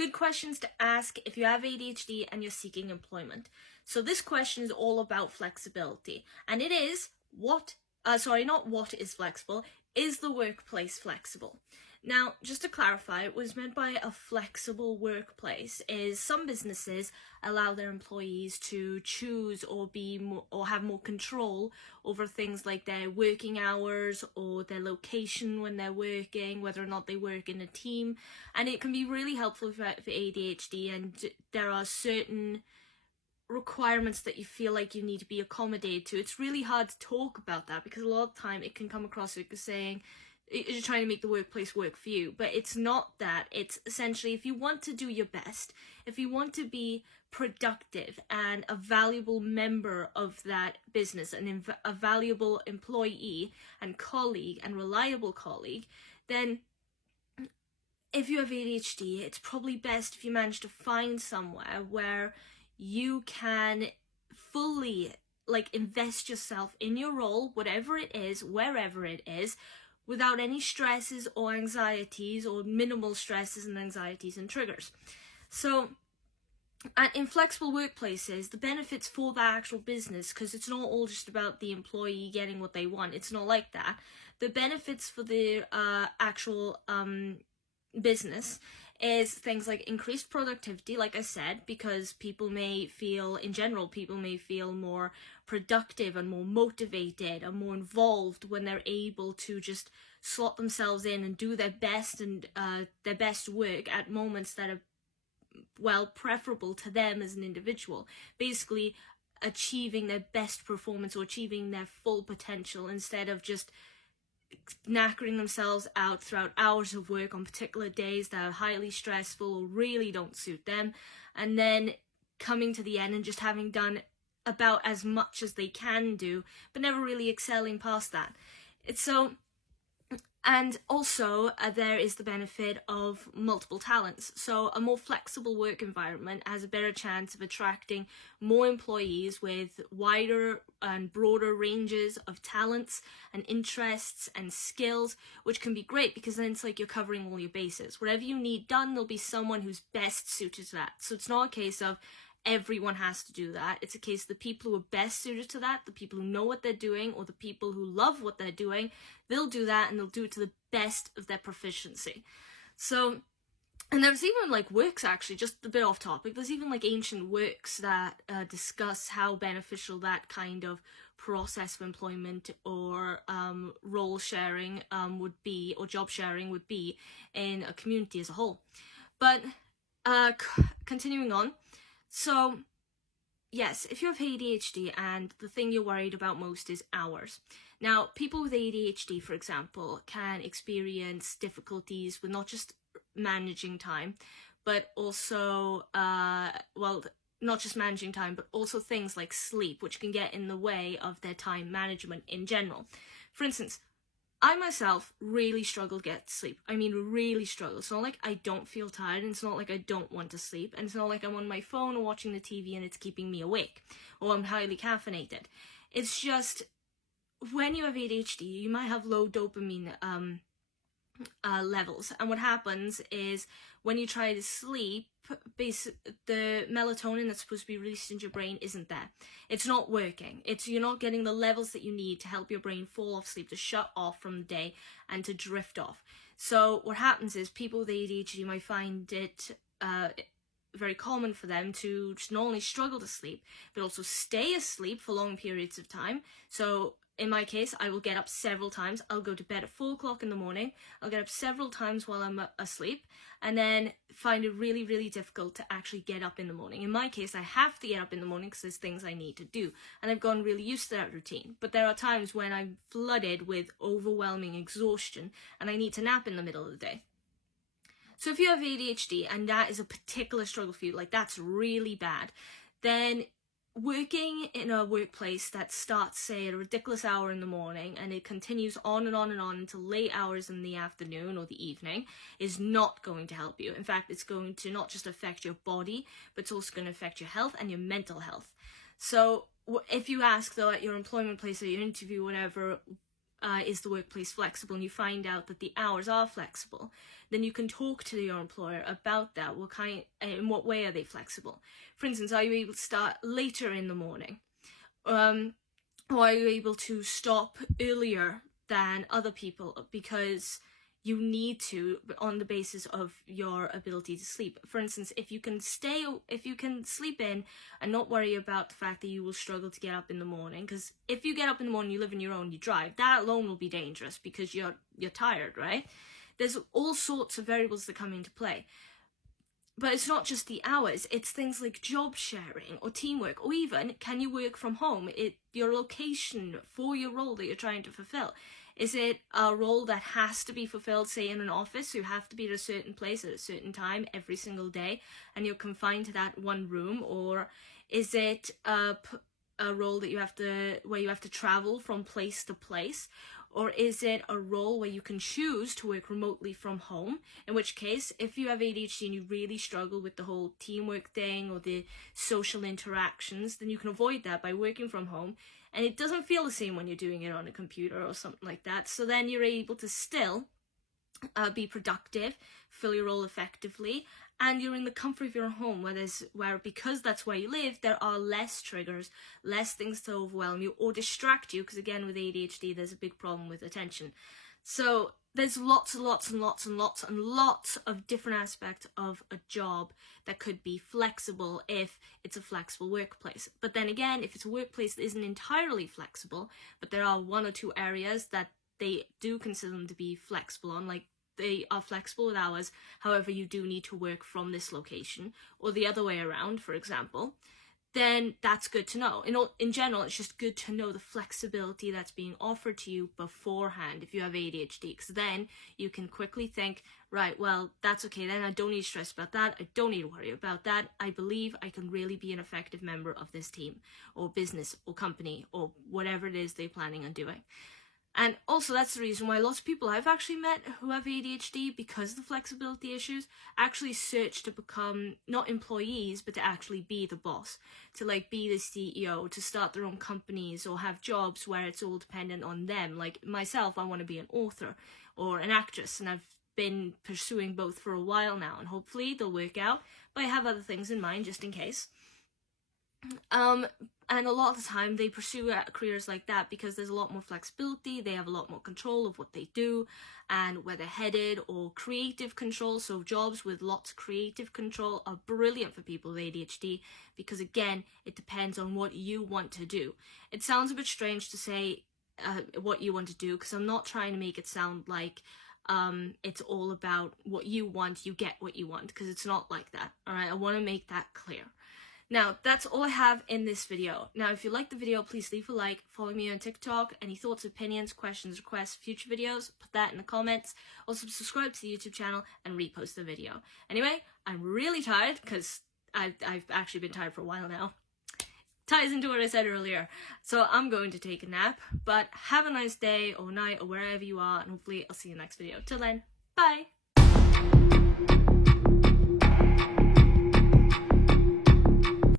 Good questions to ask if you have ADHD and you're seeking employment. So this question is all about flexibility, and it is not what is flexible, is the workplace flexible? Now, just to clarify, what is meant by a flexible workplace is some businesses allow their employees to choose or have more control over things like their working hours or their location when they're working, whether or not they work in a team, and it can be really helpful for ADHD, and there are certain requirements that you feel like you need to be accommodated to. It's really hard to talk about that because a lot of the time it can come across like saying you're trying to make the workplace work for you, but it's not that. It's essentially, if you want to do your best, if you want to be productive and a valuable member of that business, and a valuable employee and colleague and reliable colleague, then if you have ADHD, it's probably best if you manage to find somewhere where you can fully invest yourself in your role, whatever it is, wherever it is, without any stresses or anxieties, or minimal stresses and anxieties and triggers. So in flexible workplaces, the benefits for the actual business, because it's not all just about the employee getting what they want, it's not like that. The benefits for the actual business is things like increased productivity, like I said, because people may feel more productive and more motivated and more involved when they're able to just slot themselves in and do their best and their best work at moments that are preferable to them as an individual, basically achieving their best performance or achieving their full potential instead of just knackering themselves out throughout hours of work on particular days that are highly stressful or really don't suit them, and then coming to the end and just having done about as much as they can do, but never really excelling past that. And also, there is the benefit of multiple talents. So a more flexible work environment has a better chance of attracting more employees with wider and broader ranges of talents and interests and skills, which can be great because then it's like you're covering all your bases. Whatever you need done, there'll be someone who's best suited to that. So it's not a case of everyone has to do that. It's a case of the people who are best suited to that, the people who know what they're doing, or the people who love what they're doing, they'll do that and they'll do it to the best of their proficiency. So, and there's even works, actually, just a bit off topic, there's even ancient works that discuss how beneficial that kind of process of employment or role sharing would be, or job sharing would be in a community as a whole. But continuing on, so, yes, if you have ADHD and the thing you're worried about most is hours. Now, people with ADHD, for example, can experience difficulties with not just managing time, but also, not just managing time, but also things like sleep, which can get in the way of their time management in general. For instance, I myself really struggle to get sleep. I mean, really struggle. It's not like I don't feel tired, and it's not like I don't want to sleep, and it's not like I'm on my phone or watching the TV and it's keeping me awake, or I'm highly caffeinated. It's just, when you have ADHD, you might have low dopamine levels, and what happens is when you try to sleep, the melatonin that's supposed to be released into your brain isn't there. It's not working. You're not getting the levels that you need to help your brain fall off sleep, to shut off from the day and to drift off. So what happens is people with ADHD might find it very common for them to just not only struggle to sleep, but also stay asleep for long periods of time. So in my case, I will get up several times. I'll go to bed at 4 o'clock in the morning. I'll get up several times while I'm asleep, and then find it really, really difficult to actually get up in the morning. In my case, I have to get up in the morning because there's things I need to do, and I've gotten really used to that routine. But there are times when I'm flooded with overwhelming exhaustion, and I need to nap in the middle of the day. So if you have ADHD, and that is a particular struggle for you, that's really bad, then working in a workplace that starts, say, at a ridiculous hour in the morning and it continues on and on and on until late hours in the afternoon or the evening is not going to help you. In fact, it's going to not just affect your body, but it's also going to affect your health and your mental health. So if you ask, though, at your employment place or your interview, whatever, is the workplace flexible, and you find out that the hours are flexible, then you can talk to your employer about that. In what way are they flexible? For instance, are you able to start later in the morning? Or are you able to stop earlier than other people because you need to, on the basis of your ability to sleep? For instance, if you can sleep in and not worry about the fact that you will struggle to get up in the morning, because if you get up in the morning, you live on your own, you drive, that alone will be dangerous because you're tired, right? There's all sorts of variables that come into play. But it's not just the hours, it's things like job sharing or teamwork, or even, can you work from home? Your location for your role that you're trying to fulfill. Is it a role that has to be fulfilled, say in an office, so you have to be at a certain place at a certain time every single day, and you're confined to that one room? Or is it a role that where you have to travel from place to place? Or is it a role where you can choose to work remotely from home? In which case, if you have ADHD and you really struggle with the whole teamwork thing or the social interactions, then you can avoid that by working from home. And it doesn't feel the same when you're doing it on a computer or something like that. So then you're able to still be productive, fill your role effectively, and you're in the comfort of your home, where because that's where you live, there are less triggers, less things to overwhelm you or distract you, because again, with ADHD, there's a big problem with attention. So there's lots and lots and lots and lots and lots of different aspects of a job that could be flexible if it's a flexible workplace. But then again, if it's a workplace that isn't entirely flexible, but there are one or two areas that they do consider them to be flexible on, like they are flexible with hours, however you do need to work from this location, or the other way around, for example, then that's good to know. In general, it's just good to know the flexibility that's being offered to you beforehand if you have ADHD, because then you can quickly think, right, well, that's okay, then I don't need to stress about that, I don't need to worry about that, I believe I can really be an effective member of this team, or business, or company, or whatever it is they're planning on doing. And also, that's the reason why lots of people I've actually met who have ADHD, because of the flexibility issues, actually search to become not employees, but to actually be the boss, to be the CEO, to start their own companies or have jobs where it's all dependent on them. Like myself, I want to be an author or an actress, and I've been pursuing both for a while now, and hopefully they'll work out, but I have other things in mind just in case. And a lot of the time they pursue careers like that because there's a lot more flexibility, they have a lot more control of what they do and where they're headed, or creative control. So jobs with lots of creative control are brilliant for people with ADHD because, again, it depends on what you want to do. It sounds a bit strange to say what you want to do, because I'm not trying to make it sound like it's all about what you want, you get what you want, because it's not like that. All right, I want to make that clear. Now, that's all I have in this video. Now, if you liked the video, please leave a like, follow me on TikTok. Any thoughts, opinions, questions, requests, future videos, put that in the comments. Also, subscribe to the YouTube channel and repost the video. Anyway, I'm really tired because I've actually been tired for a while now. Ties into what I said earlier. So I'm going to take a nap, but have a nice day or night or wherever you are, and hopefully I'll see you in the next video. Till then, bye!